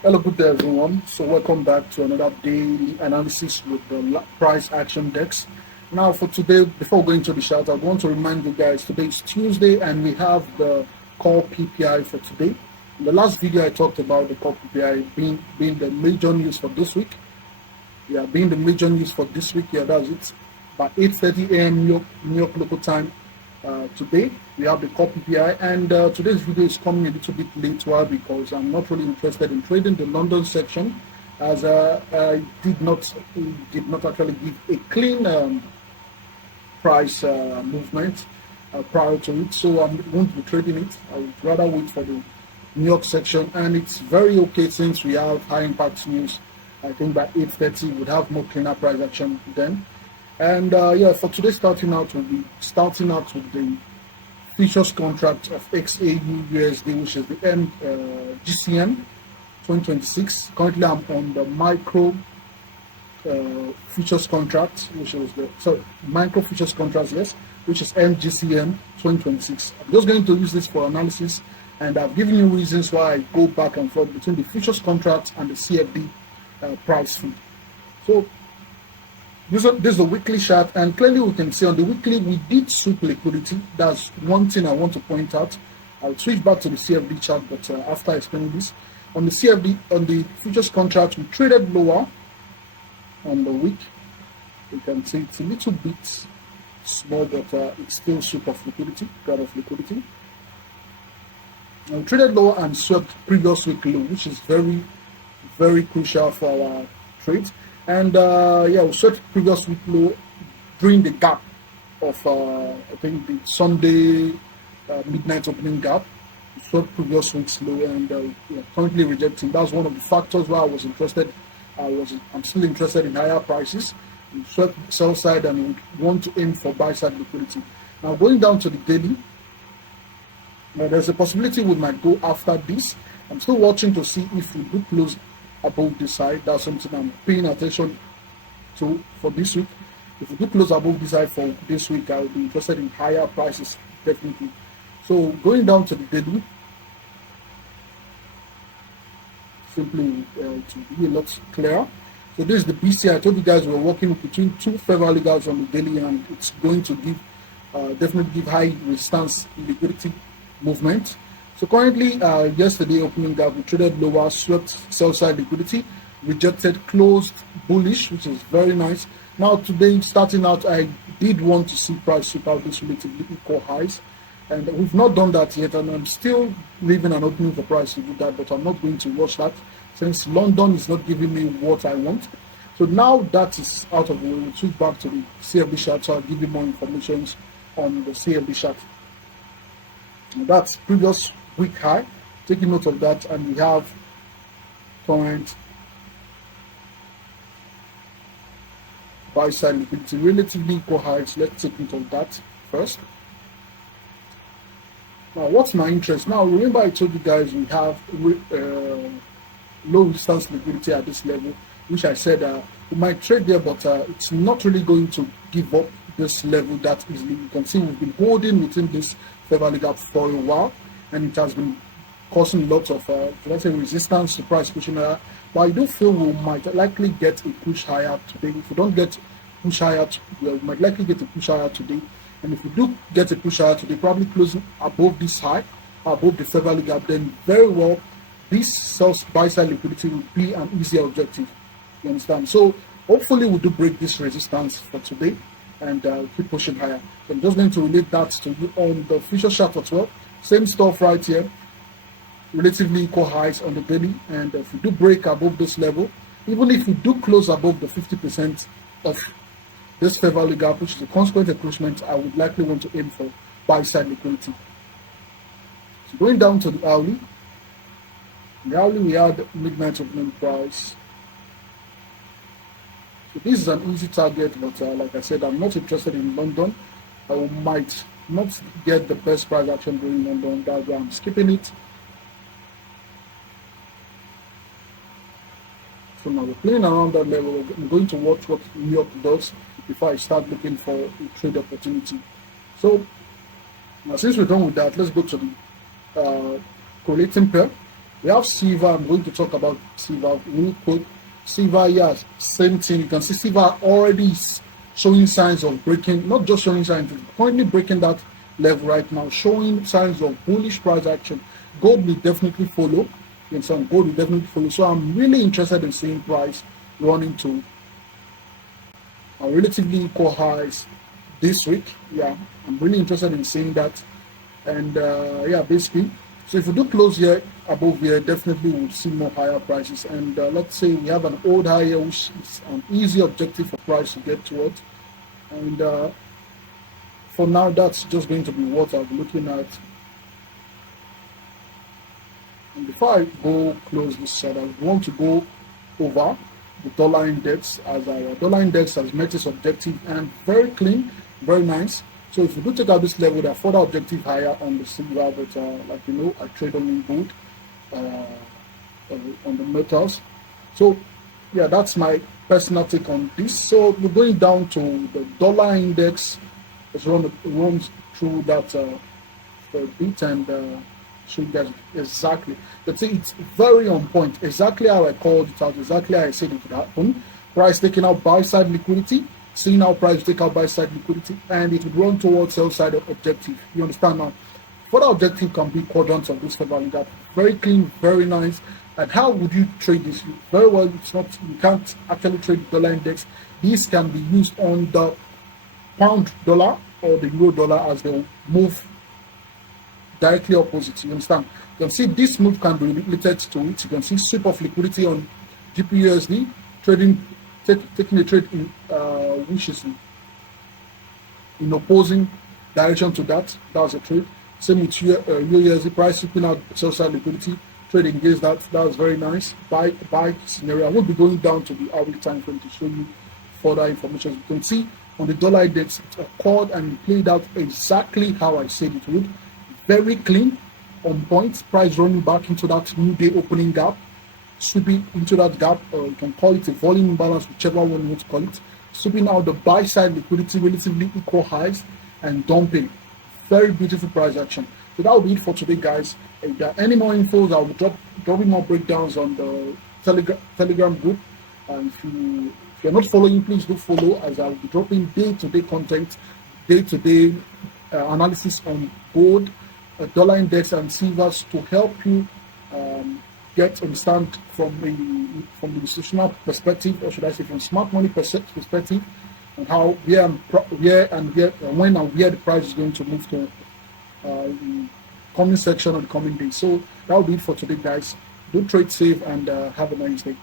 Hello, good day, everyone. So, welcome back to another daily analysis with the price action decks. Now, for today, before going to the chart, I want to remind you guys today is Tuesday and we have the core PPI for today. In the last video, I talked about the core PPI being the major news for this week. Yeah, being the major news for this week. Yeah, that's it. By 8:30 a.m. New York local time today, we have the core PPI, and today's video is coming a little bit late. Why? Because I'm not really interested in trading the London section, as I did not actually give a clean price movement prior to it, so I won't be trading it. I would rather wait for the New York section, and it's very okay since we have high impact news. I think by 8:30 we'd have more cleaner price action then. And yeah, for today, we'll be starting out with the futures contract of XAU USD, which is the GCN 2026. Currently, I'm on the micro futures contract, which is the micro futures contract, yes, which is MGCN 2026. I'm just going to use this for analysis, and I've given you reasons why I go back and forth between the futures contract and the CFD price feed. So this is the weekly chart, and clearly we can see on the weekly we did sweep liquidity. That's one thing I want to point out. I'll switch back to the CFD chart, but after explaining this, on the CFD, on the futures contract, we traded lower on the week. You can see it's a little bit small, but it's still sweep of liquidity, grab of liquidity. And we traded lower and swept previous week low, which is very, very crucial for our trades. And yeah, we swept previous week low during the gap of I think the Sunday midnight opening gap. We swept previous week's low, and yeah, currently rejecting. That's one of the factors why I was interested. I'm still interested in higher prices. We swept sell side, and we want to aim for buy side liquidity. Now going down to the daily, there's a possibility we might go after this. I'm still watching to see if we do close above this side. That's something I'm paying attention to for this week. If we do close above this side for this week, I will be interested in higher prices, definitely. So going down to the daily, simply to be a lot clearer. So this is the BC. I told you guys we're working between two fair value gaps on the daily, and it's going to give definitely give high resistance liquidity movement. So currently, yesterday opening gap, we traded lower, swept sell side liquidity, rejected, closed bullish, which is very nice. Now today, starting out, I did want to see price sweep out this relatively equal highs, and we've not done that yet. And I'm still leaving an opening for price to do that, but I'm not going to rush that since London is not giving me what I want. So now that is out of the way, we'll switch back to the CFD chart. So I'll give you more information on the CFD chart. That's previous week high, taking note of that, and we have current buy side liquidity relatively equal highs. Let's take note of that first. Now, what's my interest? Now, remember I told you guys we have low resistance liquidity at this level, which I said we might trade there, but it's not really going to give up this level that easily. You can see we've been holding within this fair value gap for a while, and it has been causing lots of let's say resistance to price pushing higher. But I do feel we might likely get a push higher today. If we don't get push higher, we might likely get a push higher today. And if we do get a push higher today, probably closing above this high, above the fair value gap, then very well this sells buy side liquidity will be an easier objective. You understand? So hopefully we do break this resistance for today and keep pushing higher. So I'm just going to relate that to you on the future chart as well. Same stuff right here, relatively equal highs on the daily, and if we do break above this level, even if we do close above the 50% of this fair value gap, which is a consequent encroachment, I would likely want to aim for buy side liquidity. So going down to the hourly, we had midnight opening price. So this is an easy target, but like I said, I'm not interested in London. I might not get the best price action during London. That's why I'm skipping it. So now we're playing around that level. I'm going to watch what New York does before I start looking for a trade opportunity. So now since we're done with that, let's go to the correlating pair. We have silver. I'm going to talk about silver real quick. Silver, yes, same thing. You can see silver already is showing signs of breaking, not just showing signs, it's currently breaking that level right now, showing signs of bullish price action. Gold will definitely follow. In some gold will definitely follow. So I'm really interested in seeing price running to relatively equal highs this week. Yeah, I'm really interested in seeing that. And yeah, basically, so if we do close here above here, definitely we'll see more higher prices. And let's say we have an old high here, which is an easy objective for price to get towards. And for now, that's just going to be what I'll be looking at. And before I go close this side, I want to go over the dollar index, as our dollar index has met its objective and very clean, very nice. So if we do take out this level, there are further objective higher on the silver, but like you know, I trade only gold on the metals. So yeah, that's my personal take on this. So we're going down to the dollar index. Let's run through that for a bit and show you guys exactly. The thing, it's very on point. Exactly how I called it out. Exactly how I said it would happen. Price taking out buy side liquidity. Seeing how price take out buy side liquidity, and it would run towards sell side objective. You understand now? Further objective can be quadrants of this fair value gap. Very clean, very nice. And how would you trade this? Very well, it's not, you can't actually trade the dollar index. This can be used on the pound dollar or the euro dollar as they move directly opposite. You understand? You can see this move can be related to it. You can see sweep of liquidity on GPUSD, taking a trade in which is in opposing direction to that. That was a trade. Same with USD price sweeping out sell side liquidity, trading against that. That was very nice. Buy scenario. I won't be going down to the hourly time frame to show you further information. You can see on the dollar index, it occurred and played out exactly how I said it would. Very clean, on point. Price running back into that new day opening gap, sweeping into that gap, or you can call it a volume imbalance, whichever one you want to call it. Sweeping out the buy side liquidity, relatively equal highs, and dumping. Very beautiful price action. So that will be it for today, guys. If there are any more infos, I will dropping more breakdowns on the Telegram group. And if you're not following, please do follow, as I will be dropping day-to-day content, day-to-day analysis on gold, dollar index, and silvers to help you understand from the institutional perspective, or should I say from smart money perspective, and how when and where the price is going to move to the coming section of the coming days. So that will be it for today, guys. Do trade safe and have a nice day.